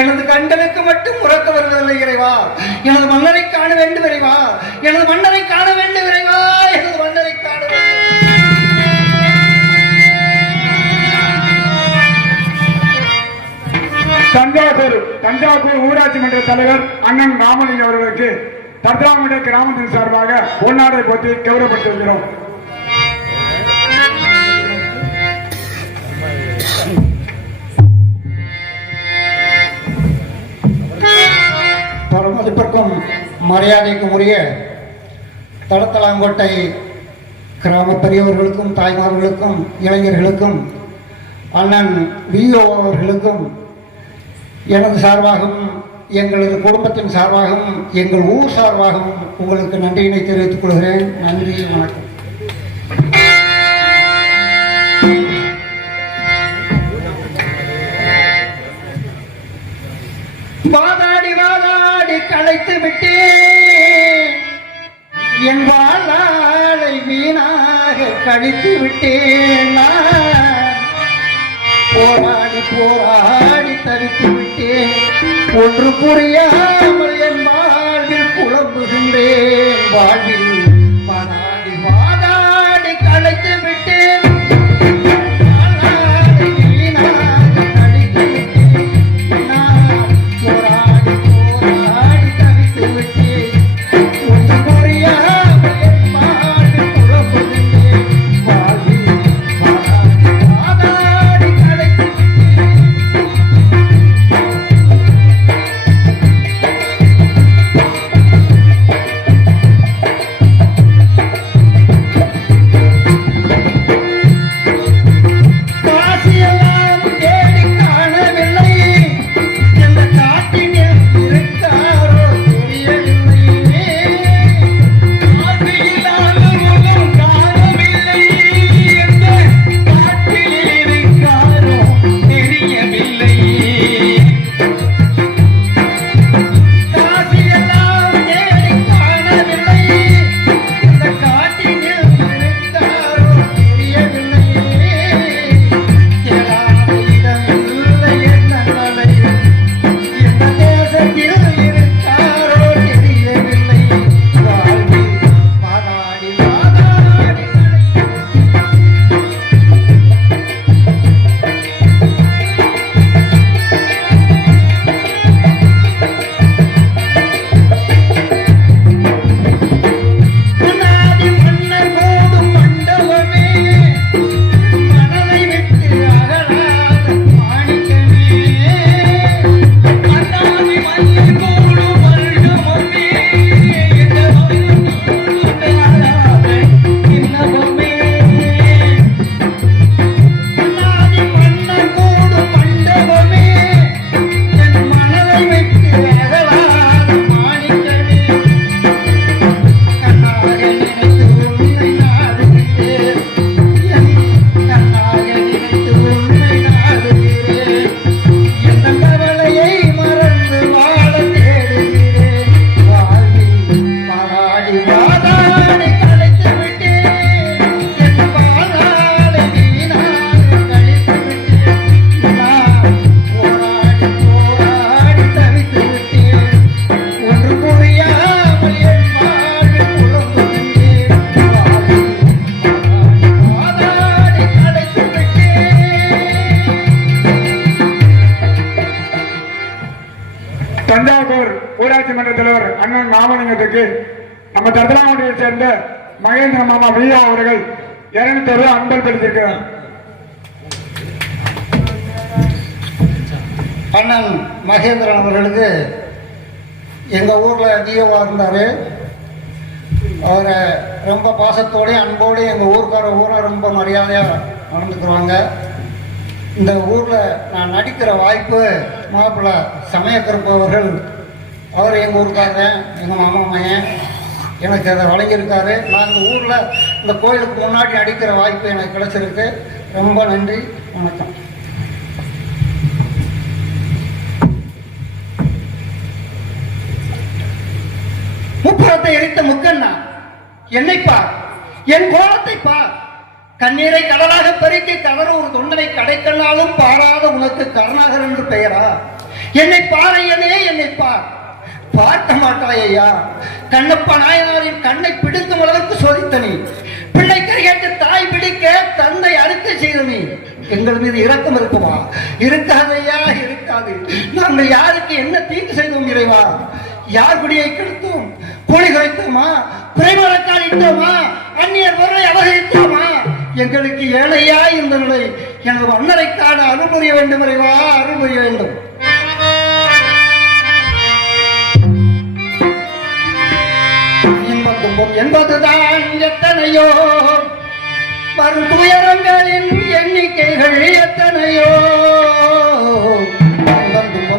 எனது கண்களுக்கு மட்டும் உறக்க வருவதில்லை இறைவா. எனது மன்னரை காண வேண்டும் இறைவா. எனது மன்னரை காண வேண்டும் இறைவா. எனது மன்னரை காண வேண்டும். தஞ்சாவூர் தஞ்சாவூர் ஊராட்சி மன்ற தலைவர் அண்ணன் ராமலிங்கம் அவர்களுக்கு தர்தாமட கிராமத்தின் சார்பாக பொன்னாடை போட்டி வருகிறோம். வருகிறோம் பரமதிப்பிற்கும் மரியாதைக்கும் உரிய தளத்தலாங்கோட்டை கிராம பெரியவர்களுக்கும் தாய்மார்களுக்கும் இளைஞர்களுக்கும் அண்ணன் விஓ அவர்களுக்கும் எனது சார்பாகவும் எங்களது குடும்பத்தின் சார்பாகவும் எங்கள் ஊர் சார்பாகவும் உங்களுக்கு நன்றியினை தெரிவித்துக் கொள்கிறேன். நன்றி வணக்கம். களைத்து விட்டேன் என் வாழ்நாளை வீணாக கழித்து விட்டேன் போராடி போராடி தவித்து விட்டேன். ஒன்று புரியாமல் என் வாழ்வில் புலம்புகின்றேன். வாழ்வில் அண்ணன் நம்ம தர்தாமடியை சேர்ந்த மகேந்திர மாமா வியா அவர்கள் இருநூத்தி ரூபாய் அன்பல் தெரிவித்திருக்கிறார். அண்ணன் மகேந்திரன் அவர்களுக்கு எங்கள் ஊரில் விஓவாக இருந்தார். அவரை ரொம்ப பாசத்தோடையும் அன்போடையும் எங்கள் ஊருக்கார ஊரை ரொம்ப மரியாதையாக நடந்துக்குவாங்க இந்த ஊரில் நான் நடிக்கிற வாய்ப்பு மாப்பிள்ளை சமயக்கருப்பு அவர்கள் அவர் எங்கள் ஊருக்காரங்க எங்கள் மாமா மையன் எனக்கு அதை வழங்கியிருக்காரு. நான் இந்த ஊரில் இந்த கோயிலுக்கு முன்னாடி அடிக்கிற வாய்ப்பு எனக்கு கிடச்சிருக்கு. ரொம்ப நன்றி வணக்கம். முப்புறத்தை எரித்த முக்கண்ணா என்னை பார் என் கோலத்தை பார். கண்ணீரை கடலாக பெருக்கி தவறு ஒரு தொண்டனை கடைக்கண்ணாலும் பாராத உனக்கு கருணாகர் என்று பெயரா. என்னை பாரையனே என்னை பார். பார்க்க மாட்டாய் ஐயா. கண்ணப்ப நாயனாரின் கண்ணை பிடித்தும் அளவுக்கு சோதித்த நீ. பிள்ளைக்கு கேட்டு தாய் பிடிக்க தந்தை அறிக்கை செய்த நீ. எங்கள் மீது இரக்கம் இருக்குமா? இருக்காதையா இருக்காது. நாங்கள் யாருக்கு என்ன தீங்கு செய்தோம் இறைவா? யார் குடியை கெடுத்தோம்? கூலி குறைத்தோமா? குறைவழக்கால் இட்டோமா? அந்நியர் முறை அவகரித்தோமா எங்களுக்கு ஏழையா இந்த நிலை. எனது அருள் புரிய வேண்டும் இறைவா அருள்புரிய வேண்டும். என்பதுதான் எத்தனையோ. வரும் துயரங்களின் எண்ணிக்கைகள் எத்தனையோ.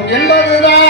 என்பதுதான்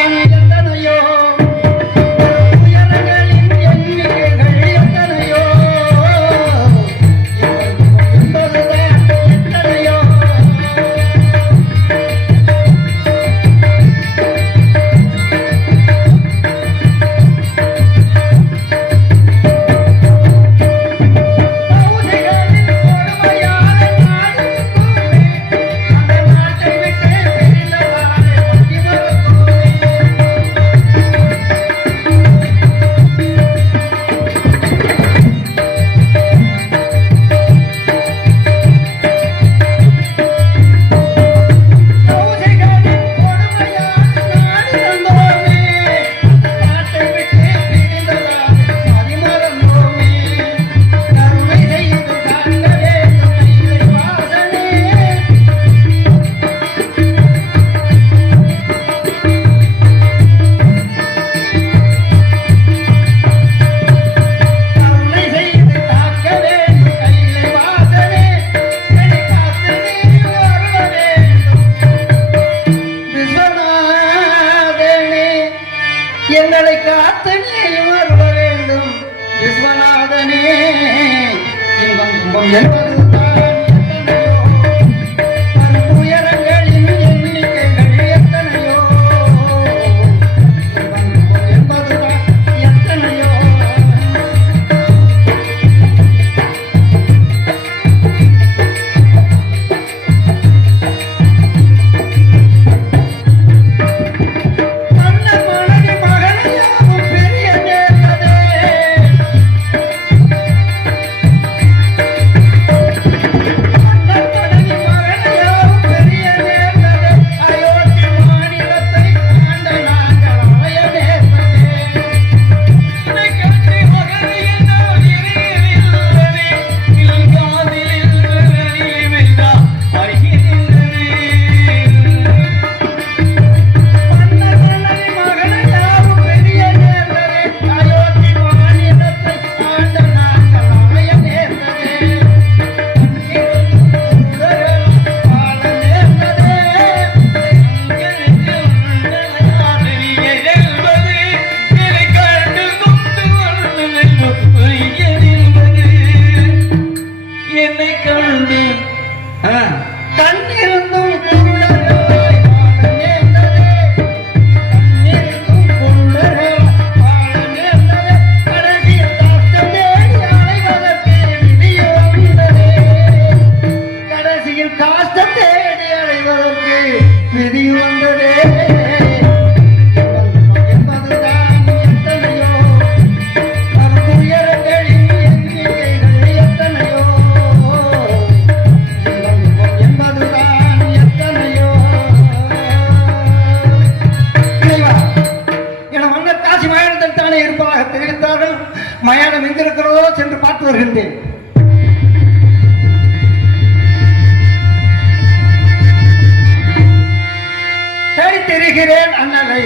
தேடுகிறேன் அண்ணனை.